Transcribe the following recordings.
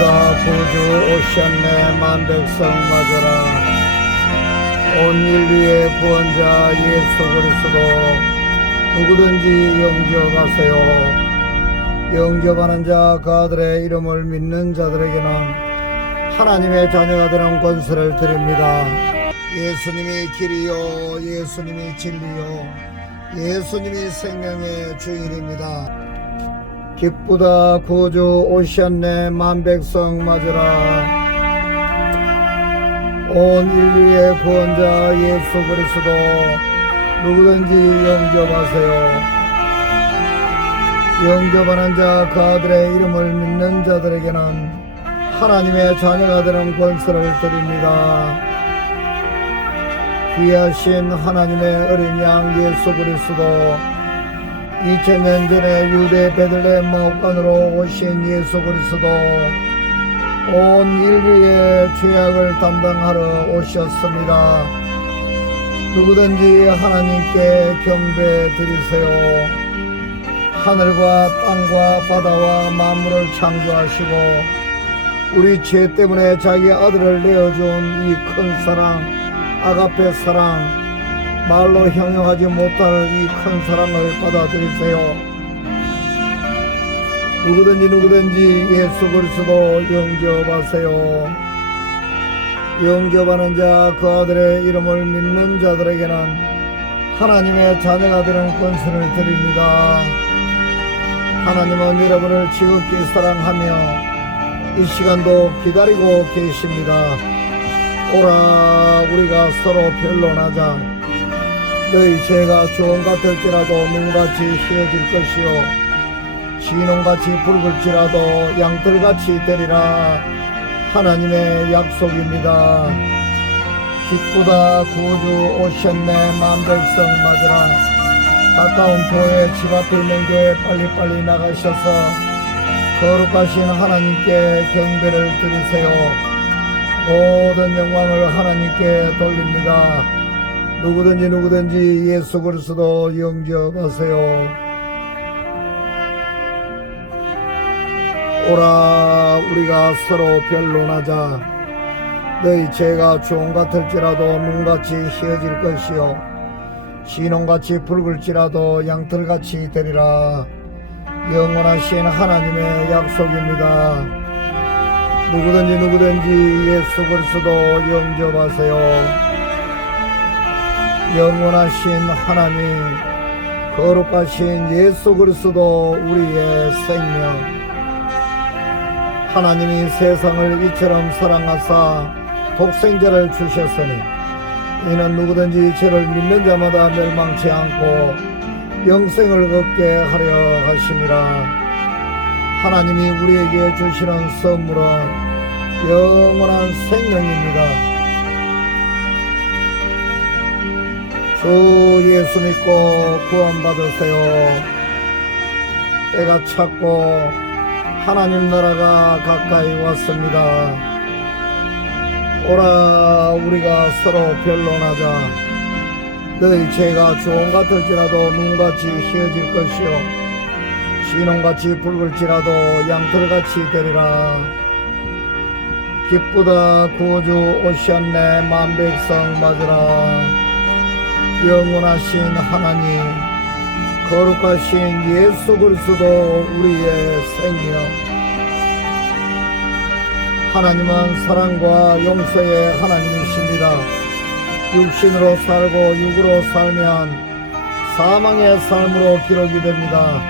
기쁘다 구주 오셨네 만백성 맞아라. 온 인류의 구원자 예수 그리스도 누구든지 영접하세요. 영접하는 자 그들의 이름을 믿는 자들에게는 하나님의 자녀가 되는 권세를 드립니다. 예수님이 길이요 예수님이 진리요 예수님이 생명의 주인입니다 기쁘다 구주 오셨네 만백성 맞으라. 온 인류의 구원자 예수 그리스도 누구든지 영접하세요. 영접하는 자 그들의 이름을 믿는 자들에게는 하나님의 자녀가 되는 권세를 드립니다. 귀하신 하나님의 어린 양 예수 그리스도 2000년 전에 유대 베들레헴 마옥간으로 오신 예수 그리스도 온 인류의 죄악을 담당하러 오셨습니다. 누구든지 하나님께 경배 드리세요. 하늘과 땅과 바다와 만물을 창조하시고 우리 죄 때문에 자기 아들을 내어준 이 큰 사랑, 아가페 사랑, 말로 형용하지 못할 이 큰 사랑을 받아들이세요. 누구든지 누구든지 예수 그리스도 영접하세요. 영접하는 자 그 아들의 이름을 믿는 자들에게는 하나님의 자녀가 되는 권세를 드립니다. 하나님은 여러분을 지극히 사랑하며 이 시간도 기다리고 계십니다. 오라 우리가 서로 변론하자. 너희 죄가 주홍 같을지라도 눈같이 휘어질 것이요. 진홍같이 붉을지라도 양털같이 되리라. 하나님의 약속입니다. 기쁘다 구주 오셨네 만백성 맞으라. 가까운 교회 집 앞에 있는 교회 빨리빨리 나가셔서 거룩하신 하나님께 경배를 드리세요. 모든 영광을 하나님께 돌립니다 누구든지 누구든지 예수 그리스도 영접하세요. 오라 우리가 서로 변론하자. 너희 죄가 주홍 같을지라도 눈같이 휘어질 것이요 진홍같이 붉을지라도 양털같이 되리라. 영원하신 하나님의 약속입니다. 누구든지 누구든지 예수 그리스도 영접하세요. 영원하신 하나님, 거룩하신 예수 그리스도 우리의 생명. 하나님이 세상을 이처럼 사랑하사 독생자를 주셨으니 이는 누구든지 죄를 믿는 자마다 멸망치 않고 영생을 얻게 하려 하심이라. 하나님이 우리에게 주시는 선물은 영원한 생명입니다. 주 예수 믿고 구원받으세요. 때가 찼고 하나님 나라가 가까이 왔습니다. 오라 우리가 서로 변론하자. 너희 죄가 주홍 같을지라도 눈같이 휘어질 것이요 진홍같이 붉을지라도 양털같이 되리라. 기쁘다 구주 오셨네 만백성 맞으라. 영원하신 하나님, 거룩하신 예수 그리스도 우리의 생명. 하나님은 사랑과 용서의 하나님이십니다. 육신으로 살고 육으로 살면 사망의 삶으로 기록이 됩니다.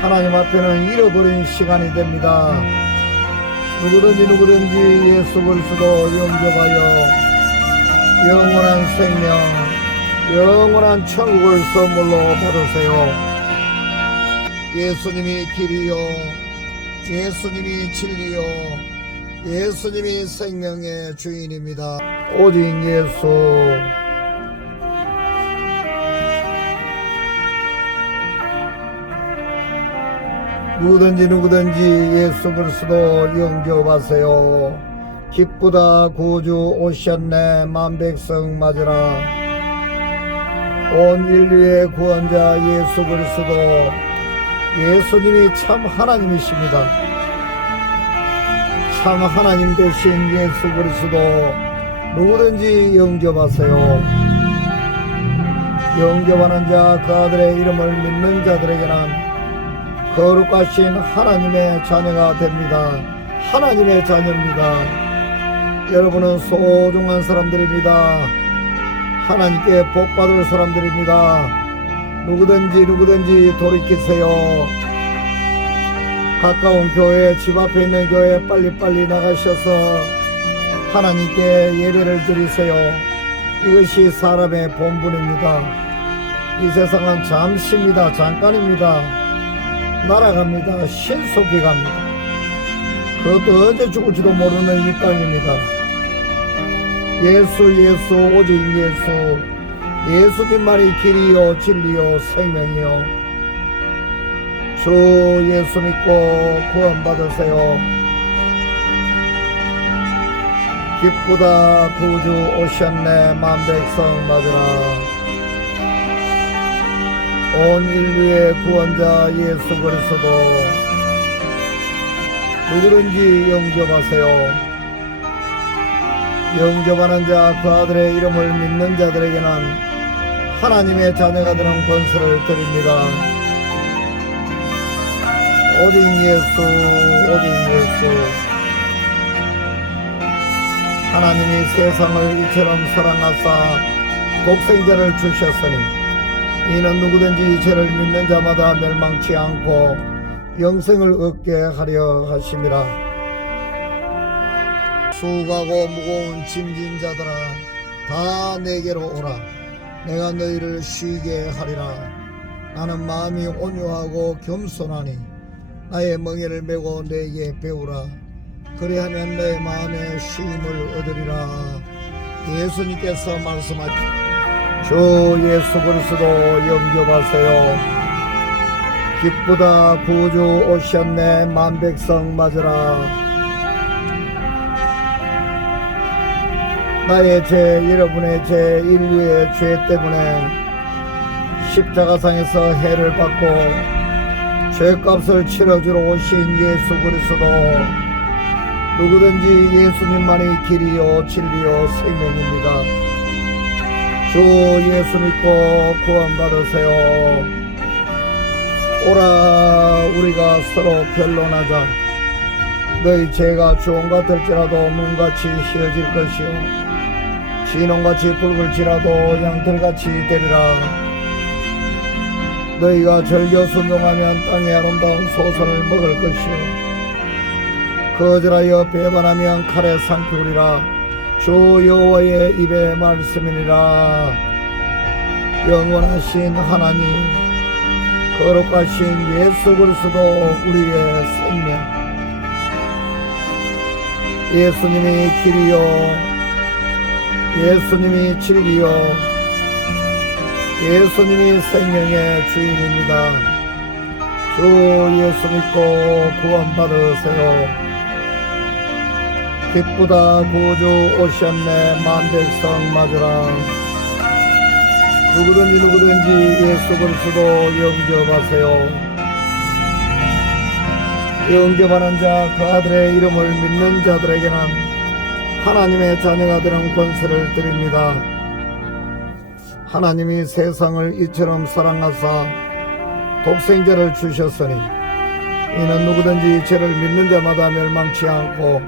하나님 앞에는 잃어버린 시간이 됩니다. 누구든지 누구든지 예수 그리스도 영접하여 영원한 생명, 영원한 천국을 선물로 받으세요. 예수님이 길이요, 예수님이 진리요, 예수님이 생명의 주인입니다. 오직 예수. 누구든지 누구든지 예수 그리스도 영접하세요. 기쁘다 구주 오셨네 만백성 맞으라. 온 인류의 구원자 예수 그리스도 예수님이 참 하나님이십니다. 참 하나님 되신 예수 그리스도 누구든지 영접하세요. 영접하는 자 그 아들의 이름을 믿는 자들에게는 거룩하신 하나님의 자녀가 됩니다. 하나님의 자녀입니다. 여러분은 소중한 사람들입니다. 하나님께 복 받을 사람들입니다. 누구든지 누구든지 돌이키세요. 가까운 교회, 집 앞에 있는 교회 빨리빨리 나가셔서 하나님께 예배를 드리세요. 이것이 사람의 본분입니다. 이 세상은 잠시입니다. 잠깐입니다. 날아갑니다. 신속히 갑니다. 그것도 언제 죽을지도 모르는 이 땅입니다. 예수, 예수, 오직 예수. 예수님만이 길이요, 진리요, 생명이요. 주 예수 믿고 구원받으세요. 기쁘다 구주 오셨네 만백성 맞으라. 온 인류의 구원자 예수 그리스도 누구든지 영접하세요. 영접하는 자 그 아들의 이름을 믿는 자들에게는 하나님의 자녀가 되는 권세를 드립니다. 오직 예수, 오직 예수. 하나님이 세상을 이처럼 사랑하사 독생자를 주셨으니 이는 누구든지 이 죄를 믿는 자마다 멸망치 않고 영생을 얻게 하려 하심이라 수고하고 무거운 짐진 자들아 다 내게로 오라 내가 너희를 쉬게 하리라 나는 마음이 온유하고 겸손하니 나의 멍에를 메고 내게 배우라 그리하면 내 마음에 쉼을 얻으리라 예수님께서 말씀하시죠 주 예수 그리스도 영접하세요. 기쁘다 구주 오셨네 만백성 맞으라. 나의 죄, 여러분의 죄, 인류의 죄 때문에 십자가상에서 해를 받고 죄값을 치러주러 오신 예수 그리스도 누구든지 예수님만이 길이요 진리요 생명입니다. 주 예수 믿고 구원받으세요. 오라 우리가 서로 변론하자. 너희 죄가 주홍 같을지라도 눈같이 휘어질 것이요. 진홍같이 붉을지라도 양털같이 되리라. 너희가 절겨 순종하면 땅의 아름다운 소선을 먹을 것이요. 거절하여 배반하면 칼에 삼키우리라. 주 여호와의 입의 말씀이니라 영원하신 하나님 거룩하신 예수 그리스도 우리의 생명 예수님이 길이요. 예수님이 진리요. 예수님이 생명의 주인입니다. 주 예수 믿고 구원받으세요. 기쁘다 구주 오셨네 만백성 맞으라. 누구든지 누구든지 예수 그리스도 영접하세요 영접하는 자 그 아들의 이름을 믿는 자들에게는 하나님의 자녀가 되는 권세를 드립니다 하나님이 세상을 이처럼 사랑하사 독생자를 주셨으니 이는 누구든지 죄를 믿는 자마다 멸망치 않고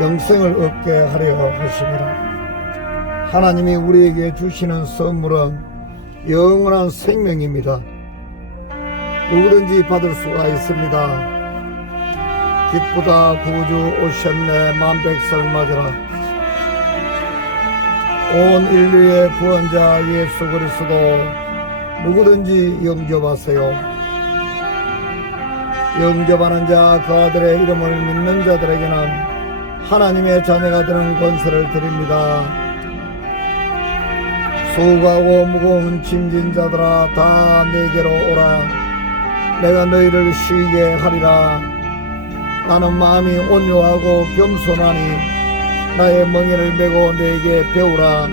영생을 얻게 하려 하심이라. 하나님이 우리에게 주시는 선물은 영원한 생명입니다. 누구든지 받을 수가 있습니다. 기쁘다 구주 오셨네 만백성 맞으라. 온 인류의 구원자 예수 그리스도 누구든지 영접하세요. 영접하는 자 그 아들의 이름을 믿는 자들에게는 하나님의 자녀가 되는 권세를 드립니다. 수고하고 무거운 짐진 자들아 다 내게로 오라. 내가 너희를 쉬게 하리라. 나는 마음이 온유하고 겸손하니 나의 멍에를 메고 내게 배우라.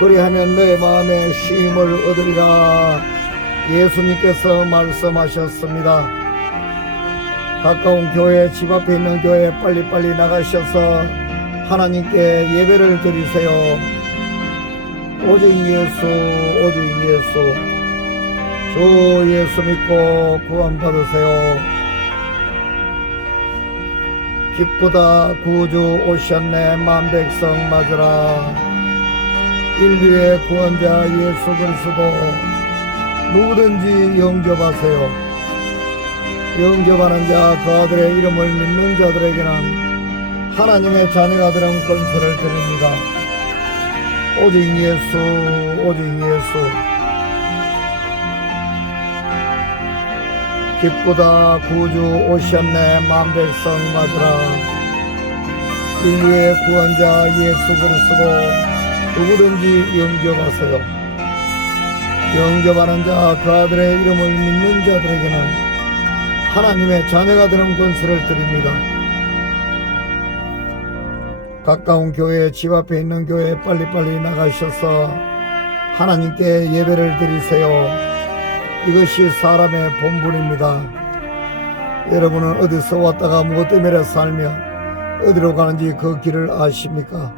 그리하면 너의 마음에 쉼을 얻으리라. 예수님께서 말씀하셨습니다. 가까운 교회 집 앞에 있는 교회 빨리빨리 나가셔서 하나님께 예배를 드리세요. 오직 예수 오직 예수 주 예수 믿고 구원 받으세요. 기쁘다 구주 오셨네 만백성 맞으라 인류의 구원자 예수 그리스도 누구든지 영접하세요. 영접하는 자 그 아들의 이름을 믿는 자들에게는 하나님의 자녀가 되는 권세를 드립니다. 오직 예수, 오직 예수. 기쁘다 구주 오셨네 만 백성 맞으라. 인류의 구원자 예수 그리스도 누구든지 영접하세요. 영접하는 자 그 아들의 이름을 믿는 자들에게는 하나님의 자녀가 되는 권세를 드립니다. 가까운 교회 집 앞에 있는 교회 빨리빨리 나가셔서 하나님께 예배를 드리세요. 이것이 사람의 본분입니다. 여러분은 어디서 왔다가 무엇 때문에 살며 어디로 가는지 그 길을 아십니까?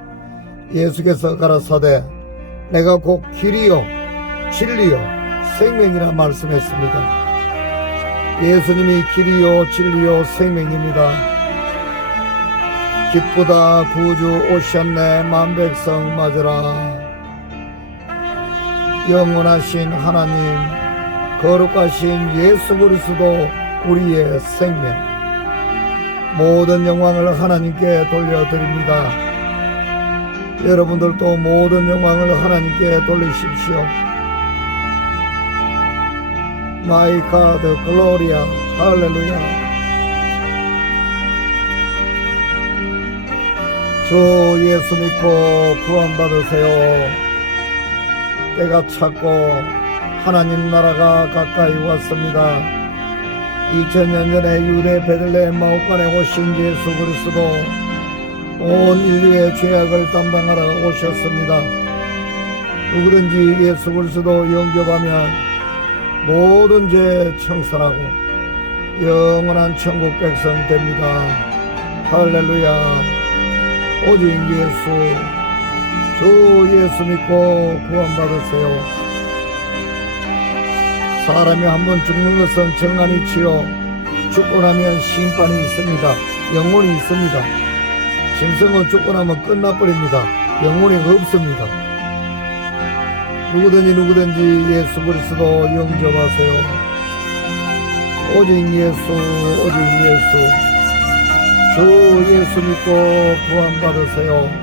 예수께서 가라사대 내가 곧 길이요 진리요 생명이라 말씀했습니다. 예수님이 길이요 진리요 생명입니다. 기쁘다 구주 오셨네 만백성 맞으라 영원하신 하나님 거룩하신 예수 그리스도 우리의 생명 모든 영광을 하나님께 돌려드립니다. 여러분들도 모든 영광을 하나님께 돌리십시오. 마이 가드 글로리아 할렐루야 주 예수 믿고 구원받으세요 때가 찼고 하나님 나라가 가까이 왔습니다 2000년 전에 유대 베들레헴 마옥간에 오신 예수 그리스도 온 인류의 죄악을 담당하러 오셨습니다 누구든지 예수 그리스도 영접하면 모든 죄 청산하고 영원한 천국 백성 됩니다. 할렐루야. 오직 예수, 주 예수 믿고 구원받으세요. 사람이 한 번 죽는 것은 정한이치요. 죽고 나면 심판이 있습니다. 영혼이 있습니다. 짐승은 죽고 나면 끝나버립니다. 영혼이 없습니다. 누구든지 누구든지 예수 그리스도 영접하세요. 오직 예수, 오직 예수. 주 예수 믿고 구원받으세요.